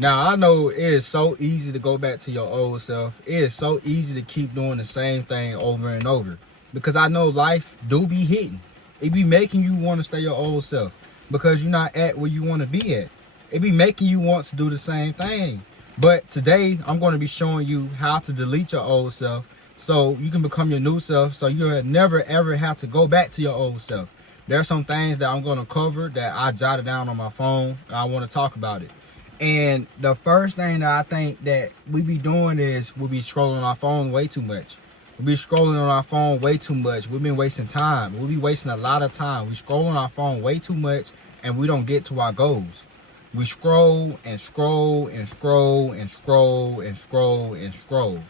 Now, I know it is so easy to go back to your old self. It is so easy to keep doing the same thing over and over. Because I know life do be hitting. It be making you want to stay your old self. Because you're not at where you want to be at. It be making you want to do the same thing. But today, I'm going to be showing you how to delete your old self so you can become your new self. So you'll never, ever have to go back to your old self. There are some things that I'm going to cover that I jotted down on my phone. And I want to talk about it. And the first thing that I think that we be doing is we be scrolling our phone way too much. We be scrolling on our phone way too much. We've been wasting time. We be wasting a lot of time. We scroll on our phone way too much and we don't get to our goals. We scroll and scroll and scroll and scroll and scroll and scroll.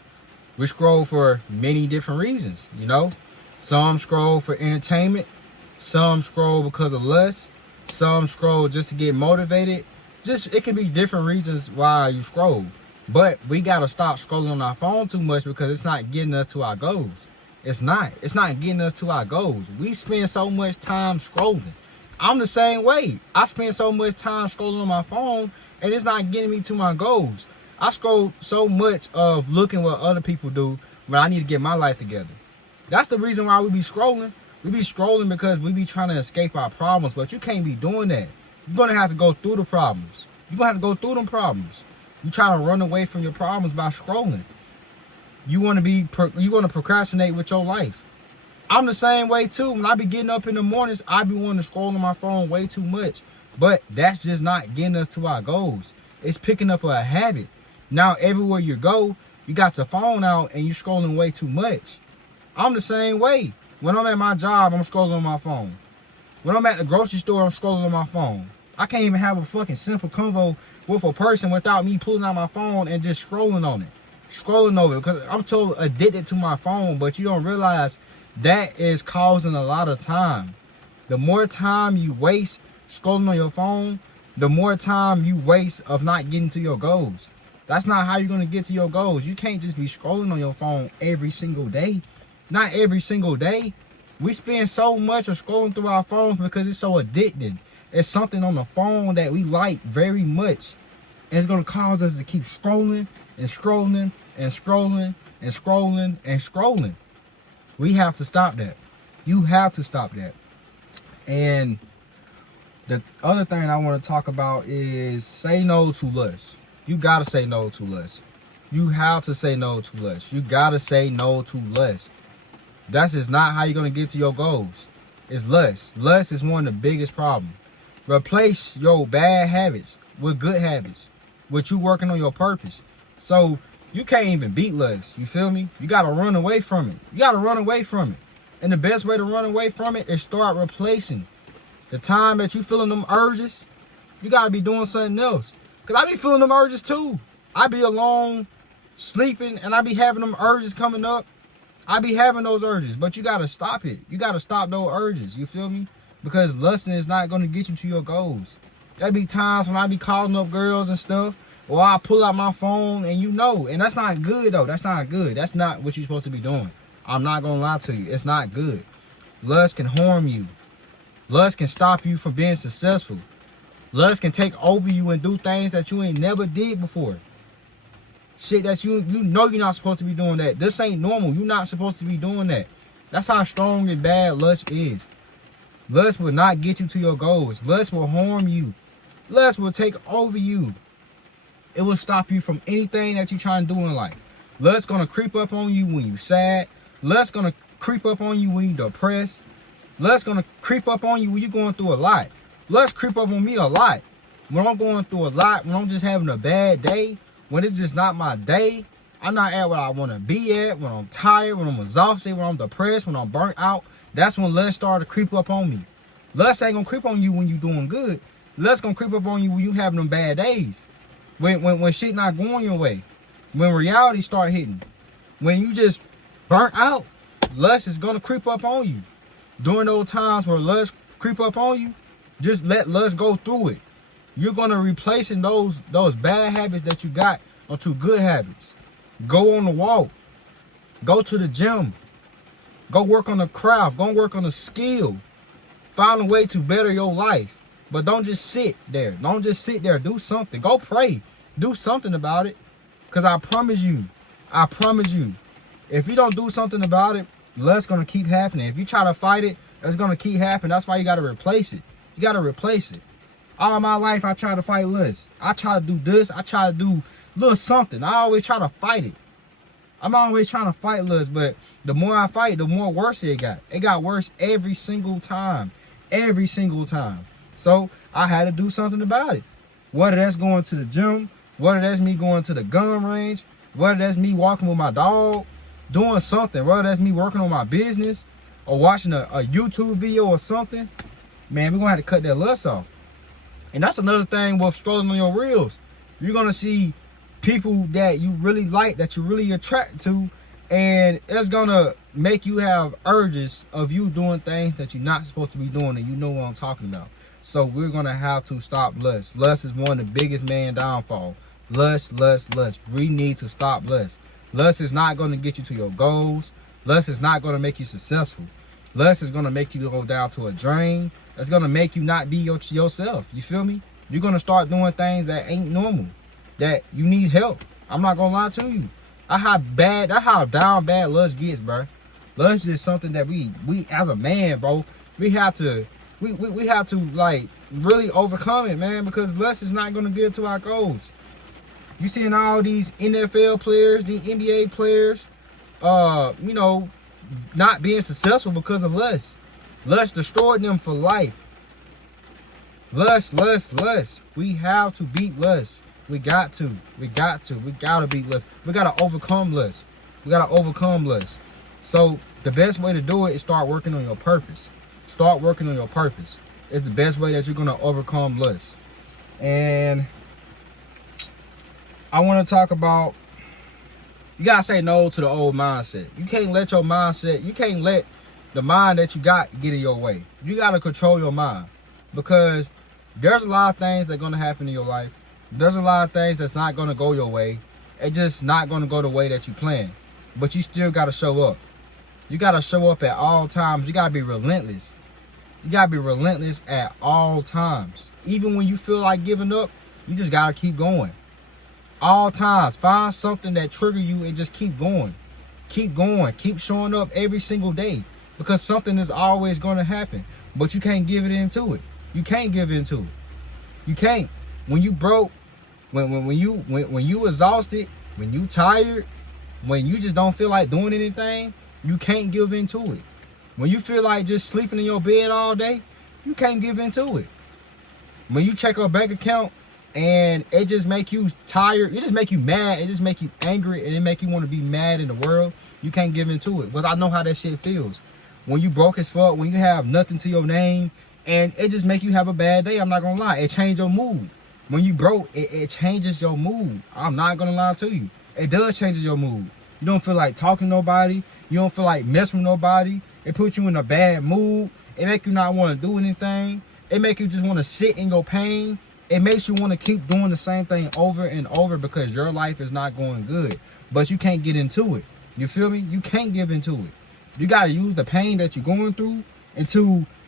We scroll for many different reasons, you know. Some scroll for entertainment. Some scroll because of lust. Some scroll just to get motivated. It can be different reasons why you scroll. But we got to stop scrolling on our phone too much because it's not getting us to our goals. It's not getting us to our goals. We spend so much time scrolling. I'm the same way. I spend so much time scrolling on my phone and it's not getting me to my goals. I scroll so much of looking what other people do when I need to get my life together. That's the reason why we be scrolling. We be scrolling because we be trying to escape our problems, but you can't be doing that. You're going to have to go through the problems. You're going to have to go through them problems. You try to run away from your problems by scrolling. You want to procrastinate with your life. I'm the same way too. When I be getting up in the mornings, I be wanting to scroll on my phone way too much. But that's just not getting us to our goals. It's picking up a habit. Now everywhere you go, you got your phone out and you scrolling way too much. I'm the same way. When I'm at my job, I'm scrolling on my phone. When I'm at the grocery store, I'm scrolling on my phone. I can't even have a fucking simple convo with a person without me pulling out my phone and just scrolling on it. Scrolling over it. Because I'm so addicted to my phone, but you don't realize that is causing a lot of time. The more time you waste scrolling on your phone, the more time you waste of not getting to your goals. That's not how you're going to get to your goals. You can't just be scrolling on your phone every single day. Not every single day. We spend so much of scrolling through our phones because it's so addicting. It's something on the phone that we like very much. And it's going to cause us to keep scrolling and scrolling and scrolling and scrolling and scrolling. We have to stop that. You have to stop that. And the other thing I want to talk about is say no to lust. You got to say no to lust. You have to say no to lust. You got to say no to lust. That's just not how you're going to get to your goals. It's lust. Lust is one of the biggest problems. Replace your bad habits with good habits. With you working on your purpose. So you can't even beat lust. You feel me? You got to run away from it. You got to run away from it. And the best way to run away from it is start replacing. The time that you feeling them urges, you got to be doing something else. Because I be feeling them urges too. I be alone, sleeping, and I be having them urges coming up. I be having those urges, but you got to stop it. You got to stop those urges. You feel me? Because lusting is not going to get you to your goals. There be times when I be calling up girls and stuff, or I pull out my phone and and that's not good though. That's not good. That's not what you're supposed to be doing. I'm not going to lie to you. It's not good. Lust can harm you. Lust can stop you from being successful. Lust can take over you and do things that you ain't never did before. Shit that you know you're not supposed to be doing that. This ain't normal. You're not supposed to be doing that. That's how strong and bad lust is. Lust will not get you to your goals. Lust will harm you. Lust will take over you. It will stop you from anything that you're trying to do in life. Lust gonna creep up on you when you sad. Lust gonna creep up on you when you depressed. Lust gonna creep up on you when you're going through a lot. Lust creep up on me a lot. When I'm going through a lot, when I'm just having a bad day, when it's just not my day, I'm not at where I want to be at, when I'm tired, when I'm exhausted, when I'm depressed, when I'm burnt out, that's when lust started to creep up on me. Lust ain't going to creep on you when you doing good. Lust going to creep up on you when you having them bad days. When shit not going your way. When reality start hitting. When you just burnt out, lust is going to creep up on you. During those times where lust creep up on you, just let lust go through it. You're going to replacing those bad habits that you got onto good habits. Go on the walk. Go to the gym. Go work on the craft. Go work on a skill. Find a way to better your life. But don't just sit there. Don't just sit there. Do something. Go pray. Do something about it. Because I promise you, if you don't do something about it, lust's going to keep happening. If you try to fight it, it's going to keep happening. That's why you got to replace it. You got to replace it. All my life, I try to fight lust. I try to do this. I try to do little something. I always try to fight it. I'm always trying to fight lust, but the more I fight, the more worse it got. It got worse every single time. Every single time. So I had to do something about it. Whether that's going to the gym, whether that's me going to the gun range, whether that's me walking with my dog, doing something, whether that's me working on my business or watching a YouTube video or something, man, we're going to have to cut that lust off. And that's another thing with strolling on your reels. You're going to see people that you really like, that you really attract to, and it's going to make you have urges of you doing things that you're not supposed to be doing, and you know what I'm talking about. So we're going to have to stop lust. Lust is one of the biggest man downfall. Lust. We need to stop lust. Lust is not going to get you to your goals. Lust is not going to make you successful. Lust is going to make you go down to a drain. It's going to make you not be yourself. You feel me? You're going to start doing things that ain't normal, that you need help. I'm not going to lie to you. That's how down bad lust gets, bro. Lust is something that we as a man, bro, we have to like really overcome it, man, because lust is not going to get to our goals. You seeing all these NFL players, the NBA players, you know, not being successful because of lust. Lust destroyed them for life. Lust. We have to beat lust. We got to beat lust. We got to overcome lust. So the best way to do it is start working on your purpose. It's the best way that you're going to overcome lust. And I want to talk about, you got to say no to the old mindset. You can't let the mind that you got get in your way. You got to control your mind, because there's a lot of things that are going to happen in your life. There's a lot of things that's not going to go your way. It's just not going to go the way that you plan. But you still got to show up. You got to show up at all times. You got to be relentless. You got to be relentless at all times. Even when you feel like giving up, you just got to keep going. All times. Find something that trigger you and just keep going. Keep going. Keep showing up every single day, because something is always going to happen. But you can't give it into it. You can't give into it. You can't. When you broke, when you exhausted, when you tired, when you just don't feel like doing anything, you can't give into it. When you feel like just sleeping in your bed all day, you can't give into it. When you check your bank account and it just make you tired, it just make you mad, it just make you angry, and it make you want to be mad in the world, you can't give into it. Because I know how that shit feels. When you broke as fuck, when you have nothing to your name, and it just make you have a bad day, I'm not gonna lie, it change your mood. When you broke, it changes your mood. I'm not gonna lie to you. It does change your mood. You don't feel like talking to nobody. You don't feel like messing with nobody. It puts you in a bad mood. It make you not want to do anything. It make you just want to sit in your pain. It makes you want to keep doing the same thing over and over, because your life is not going good. But you can't get into it. You feel me? You can't give into it. You got to use the pain that you're going through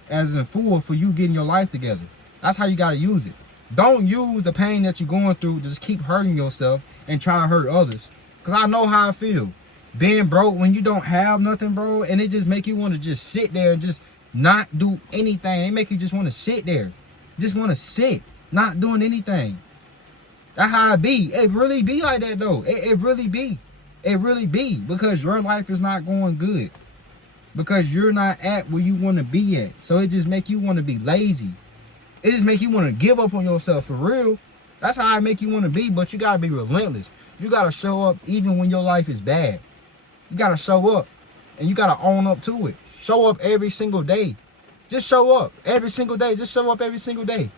as a fool for you getting your life together. That's how you got to use it. Don't use the pain that you're going through to just keep hurting yourself and trying to hurt others. Because I know how I feel. Being broke when you don't have nothing, bro, and it just make you want to just sit there and just not do anything. It make you just want to sit there. Just want to sit, not doing anything. That's how it be. It really be like that, though. It really be. It really be. Because your life is not going good. Because you're not at where you want to be at. So it just make you want to be lazy. It just make you want to give up on yourself, for real. That's how it make you want to be, but you got to be relentless. You got to show up even when your life is bad. You got to show up, and you got to own up to it. Show up every single day. Just show up every single day. Just show up every single day.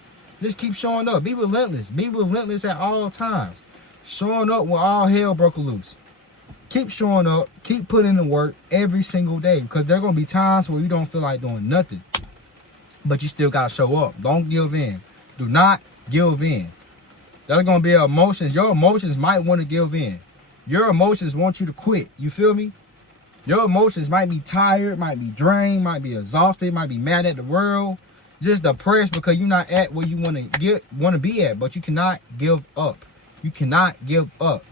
Just keep showing up. Be relentless. Be relentless at all times. Showing up when all hell broke loose. Keep showing up. Keep putting in the work every single day, because there are going to be times where you don't feel like doing nothing. But you still got to show up. Don't give in. Do not give in. There's going to be emotions. Your emotions might want to give in. Your emotions want you to quit. You feel me? Your emotions might be tired, might be drained, might be exhausted, might be mad at the world, just depressed because you're not at where you want to be at. But you cannot give up. You cannot give up.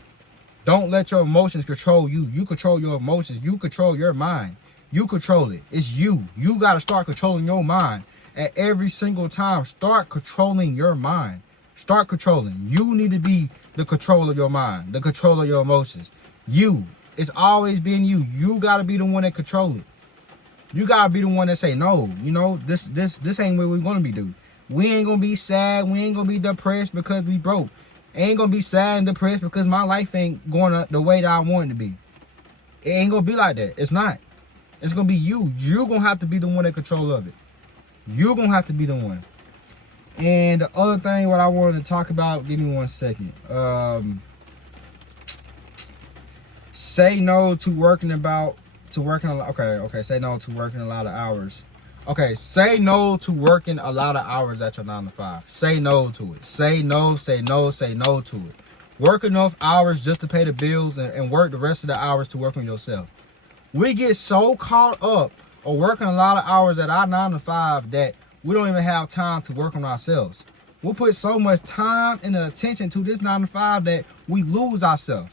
Don't let your emotions control you. You control your emotions. You control your mind. You control it. It's you. You got to start controlling your mind at every single time. Start controlling your mind. Start controlling. You need to be the control of your mind, the control of your emotions. You. It's always been you. You got to be the one that control it. You got to be the one that say, no, you know, this ain't where we're going to be, dude. We ain't going to be sad. We ain't going to be depressed because we broke. Ain't going to be sad and depressed because my life ain't going the way that I want it to be. It ain't going to be like that. It's not. It's going to be you. You're going to have to be the one in control of it. You're going to have to be the one. And the other thing what I wanted to talk about, give me 1 second. Say no to working a lot. Okay, say no to working a lot of hours. Okay, say no to working a lot of hours at your 9 to 5. Say no to it. Say no to it. Work enough hours just to pay the bills and work the rest of the hours to work on yourself. We get so caught up on working a lot of hours at our 9 to 5 that we don't even have time to work on ourselves. We put so much time and attention to this 9 to 5 that we lose ourselves.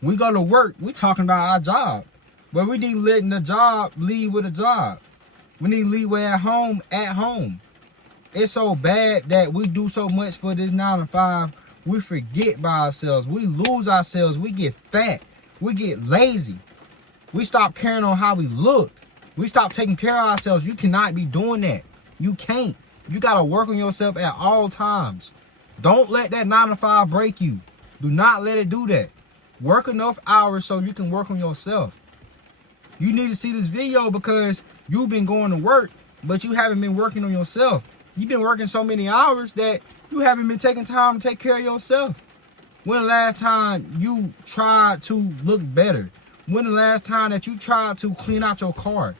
We go to work, we talking about our job. But we need letting the job lead with a job. We need leeway at home, It's so bad that we do so much for this 9 to 5, we forget by ourselves. We lose ourselves. We get fat. We get lazy. We stop caring on how we look. We stop taking care of ourselves. You cannot be doing that. You can't. You got to work on yourself at all times. Don't let that 9 to 5 break you. Do not let it do that. Work enough hours so you can work on yourself. You need to see this video because you've been going to work, but you haven't been working on yourself. You've been working so many hours that you haven't been taking time to take care of yourself. When the last time you tried to look better? When the last time that you tried to clean out your car?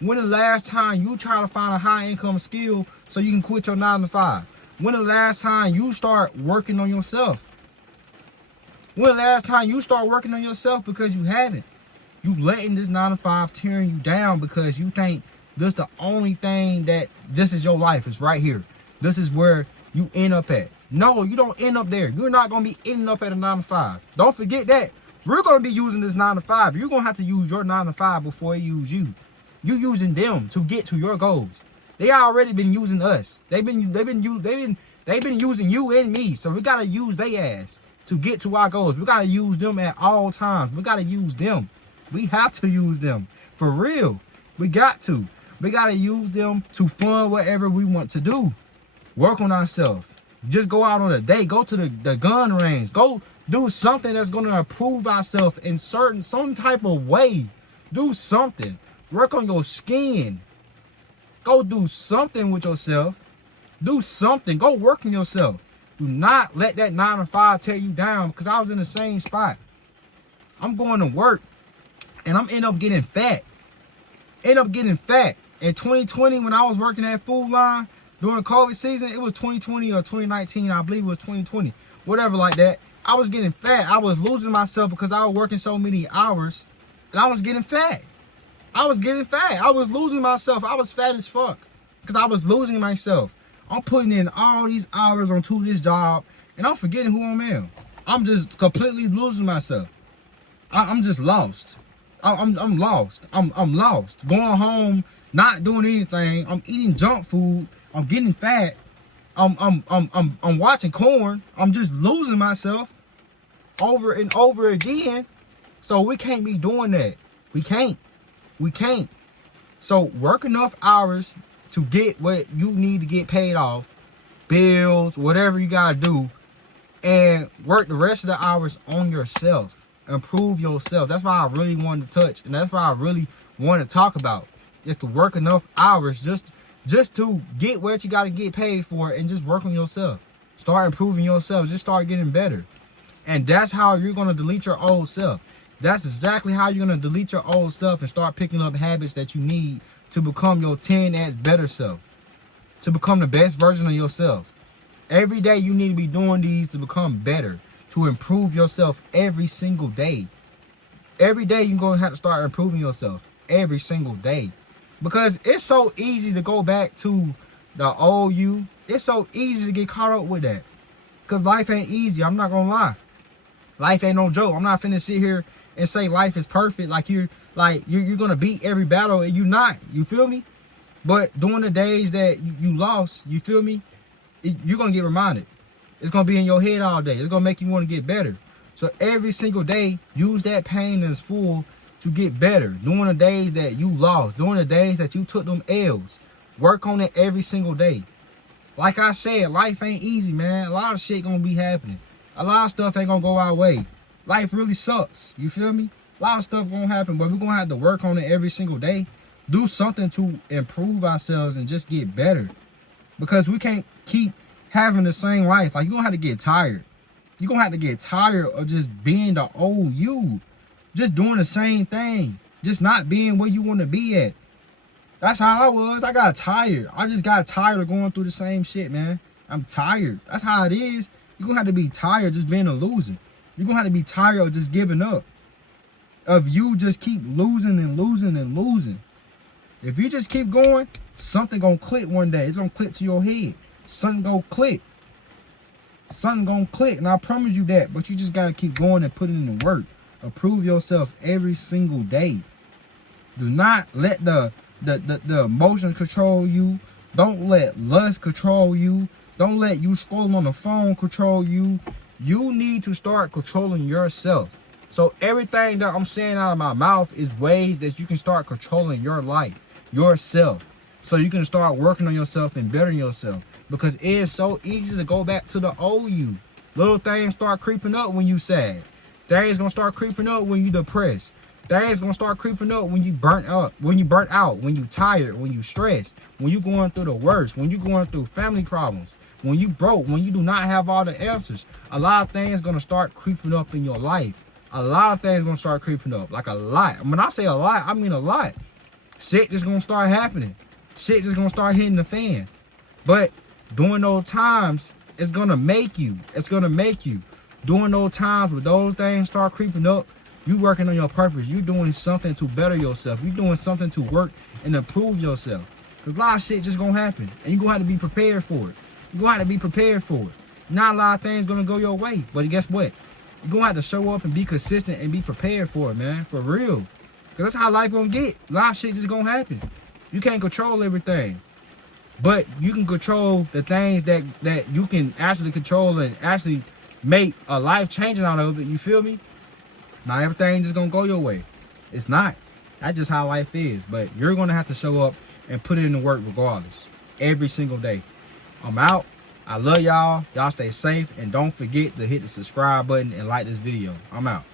When the last time you try to find a high income skill so you can quit your 9 to 5? When the last time you start working on yourself? When the last time you start working on yourself? Because you haven't. You letting this 9 to 5 tearing you down because you think this the only thing that this is your life. It's right here. This is where you end up at. No, you don't end up there. You're not going to be ending up at a 9 to 5. Don't forget that. We're going to be using this 9 to 5. You're going to have to use your 9 to 5 before they use you. You using them to get to your goals. They already been using us. They've been using you and me. So we got to use their ass to get to our goals. We got to use them at all times. We got to use them. We have to use them. For real. We got to. We got to use them to fund whatever we want to do. Work on ourselves. Just go out on a date. Go to the gun range. Go do something that's going to improve ourselves in some type of way. Do something. Work on your skin. Go do something with yourself. Do something. Go work on yourself. Do not let that 9 to 5 tear you down because I was in the same spot. I'm going to work. And I'm end up getting fat. In 2020, when I was working at Food Line during COVID season, it was 2020 or 2019. I believe it was 2020. Whatever like that. I was getting fat. I was losing myself because I was working so many hours. And I was getting fat. I was losing myself. I was fat as fuck. Because I was losing myself. I'm putting in all these hours onto this job. And I'm forgetting who I am. I'm just completely losing myself. I'm just lost. I'm lost. I'm lost. Going home, not doing anything. I'm eating junk food. I'm getting fat. I'm watching corn. I'm just losing myself over and over again. So we can't be doing that. We can't. So work enough hours to get what you need to get paid off, bills, whatever you gotta do, and work the rest of the hours on yourself. Improve yourself. That's why I really wanted to touch, and that's why I really want to talk about. Is to work enough hours just to get what you got to get paid for, and just work on yourself. Start improving yourself. Just start getting better, and that's how you're gonna delete your old self. That's exactly how you're gonna delete your old self and start picking up habits that you need to become your 10x better self, to become the best version of yourself. Every day you need to be doing these to become better. To improve yourself every single day. Every day you're going to have to start improving yourself. Every single day. Because it's so easy to go back to the old you. It's so easy to get caught up with that. Because life ain't easy. I'm not going to lie. Life ain't no joke. I'm not finna sit here and say life is perfect. Like you're going to beat every battle, and you're not. You feel me? But during the days that you lost, you feel me? You're going to get reminded. It's going to be in your head all day. It's going to make you want to get better. So every single day, use that pain as full to get better. During the days that you lost, during the days that you took them L's, work on it every single day. Like I said, life ain't easy, man. A lot of shit gonna be happening. A lot of stuff ain't gonna go our way. Life really sucks. You feel me? A lot of stuff gonna happen, but we're gonna have to work on it every single day. Do something to improve ourselves and just get better. Because we can't keep having the same life. Like, you're gonna have to get tired. You're gonna have to get tired of just being the old you. Just doing the same thing. Just not being where you want to be at. That's how I was. I got tired. I just got tired of going through the same shit, man. I'm tired. That's how it is. You're gonna have to be tired just being a loser. You're gonna have to be tired of just giving up. Of you just keep losing and losing and losing. If you just keep going, something gonna click one day. It's gonna click to your head. Something gonna click. Something gonna click, and I promise you that. But you just gotta keep going and putting in the work. Approve yourself every single day. Do not let the emotions control you. Don't let lust control you. Don't let you scrolling on the phone control you. You need to start controlling yourself. So everything that I'm saying out of my mouth is ways that you can start controlling your life, yourself. So you can start working on yourself and bettering yourself. Because it is so easy to go back to the old you. Little things start creeping up when you sad. Things gonna start creeping up when you depressed. Things gonna start creeping up when you burnt out, when you tired, when you stressed, when you going through the worst, when you going through family problems, when you broke, when you do not have all the answers. A lot of things gonna start creeping up in your life. A lot of things gonna start creeping up, like a lot. When I say a lot, I mean a lot. Shit just gonna start happening. Shit just gonna start hitting the fan. But during those times, it's gonna make you. It's gonna make you. During those times where those things start creeping up, you working on your purpose. You doing something to better yourself. You doing something to work and improve yourself. Because a lot of shit just gonna happen. And you're gonna have to be prepared for it. You're gonna have to be prepared for it. Not a lot of things gonna go your way. But guess what? You're gonna have to show up and be consistent and be prepared for it, man. For real. Because that's how life gonna get. A lot of shit just gonna happen. You can't control everything. But you can control the things that you can actually control and actually make a life changing out of it. You feel me? Not everything just gonna go your way. It's not. That's just how life is. But you're gonna have to show up and put it in the work regardless. Every single day. I'm out. I love y'all. Y'all stay safe. And don't forget to hit the subscribe button and like this video. I'm out.